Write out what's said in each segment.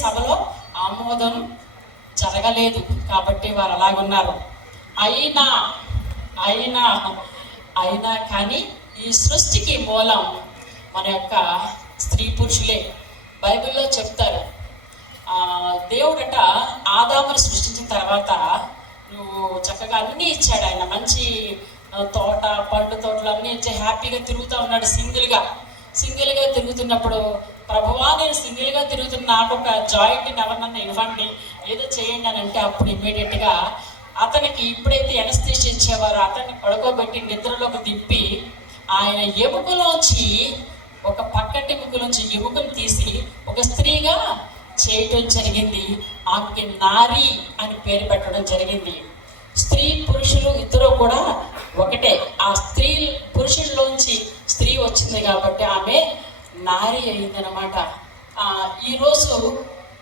సభలో ఆమోదం జరగలేదు కాబట్టి వారు అలాగున్నారు. అయినా అయినా అయినా కానీ ఈ సృష్టికి మూలం మన యొక్క స్త్రీ పురుషులే. బైబిల్లో చెప్తారు, దేవుడట ఆదామును సృష్టించిన తర్వాత నువ్వు చక్కగా అన్నీ ఇచ్చాడు. ఆయన మంచి తోట, పండు తోటలు అన్నీ ఇచ్చి హ్యాపీగా తిరుగుతూ ఉన్నాడు. సింగిల్గా తిరుగుతున్నప్పుడు, ప్రభువా నేను సింగిల్గా తిరుగుతున్న నాకు ఒక జాయింట్ని ఎవరినన్నా ఇవ్వండి, ఏదో చేయండి అని అంటే, అప్పుడు ఇమ్మీడియట్గా అతనికి ఇప్పుడైతే ఎనస్థీషియా ఇచ్చేవారు అతన్ని పడుకోబెట్టి నిద్రలోకి దింపి ఆయన ఎముకలోంచి, ఒక పక్కటి ఎముకలోంచి ఎముకను తీసి ఒక స్త్రీగా చేయటం జరిగింది. ఆమెకి నారి అని పేరు పెట్టడం జరిగింది. స్త్రీ పురుషులు ఇద్దరు కూడా ఒకటే. ఆ స్త్రీ పురుషుల్లోంచి స్త్రీ వచ్చింది కాబట్టి ఆమె నారి అయిందనమాట. ఈరోజు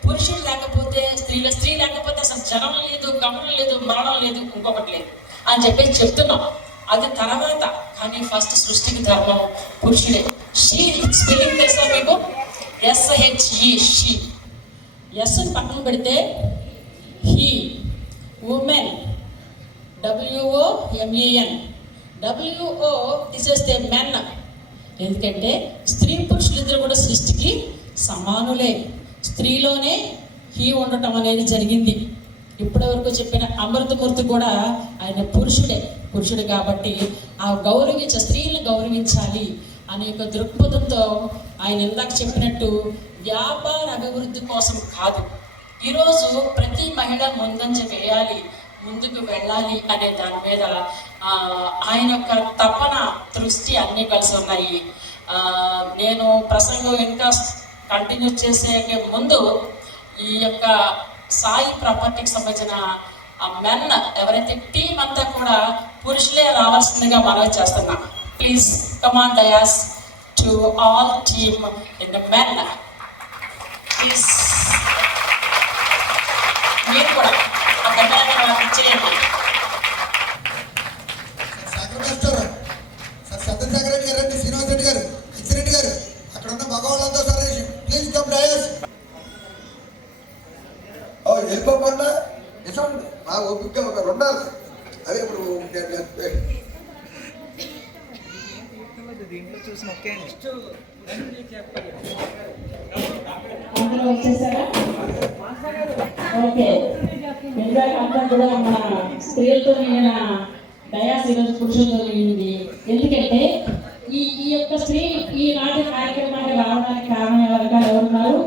పురుషుడు లేకపోతే స్త్రీ లేకపోతే అసలు జనం లేదు, గమనం లేదు, మరణం లేదు, ఇంకొకటి లేదు అని చెప్పేసి చెప్తున్నాం. అది తర్వాత, కానీ ఫస్ట్ సృష్టికి ధర్మం పురుషుడే. షీ స్పెల్లింగ్ తెలుసా మీకు? SHE, she. ఎస్ని పక్కన పెడితే హీ, ఉమెన్, WOMEN, WO తీసేస్తే మెన్. ఎందుకంటే స్త్రీ పురుషులు ఇద్దరు కూడా సృష్టికి సమానులే. స్త్రీలోనే హీ ఉండటం అనేది జరిగింది. ఇప్పటివరకు చెప్పిన అమృతమూర్తి కూడా ఆయన పురుషుడు కాబట్టి ఆ స్త్రీలను గౌరవించాలి అనే ఒక దృక్పథంతో ఆయన ఇందాక చెప్పినట్టు వ్యాపార అభివృద్ధి కోసం కాదు, ఈరోజు ప్రతి మహిళ ముందంజ వేయాలి, ముందుకు వెళ్ళాలి అనే దాని మీద ఆయన యొక్క తపన, దృష్టి అన్నీ కలిసి ఉన్నాయి. నేను ప్రసంగం ఇంకా కంటిన్యూ చేసే ముందు ఈ యొక్క సాయి ప్రాపర్టీకి సంబంధించిన మెన్ ఎవరైతే టీం అంతా కూడా పురుషులే రావాల్సిందిగా మనవి చేస్తున్నా. Please command dais to all team in the men. Please మీరు కూడా అక్కడ చేయండి. చంద్రశేఖర్ రెడ్డి గారు, శ్రీనివాస్ రెడ్డి గారు, హెచ్చిరెడ్డి గారు, అక్కడ ఉన్న మగవాళ్ళంతా సరే ప్లీజ్ కమ్ డయాస్. వెళ్ళిపోకుండా నిజండి మా ఓపిక ఒక రెండాలి. అదే ఇప్పుడు దీంట్లో చూసి నొక్కేయండి. ఓకే, అంతా కూడా మన స్త్రీలతో నిండిన డయాస్ ఈరోజు పురుషులతో నిండింది. ఎందుకంటే ఈ యొక్క స్త్రీ ఈనాటి కార్యక్రమానికి రావడానికి కారణం ఎవరున్నారు?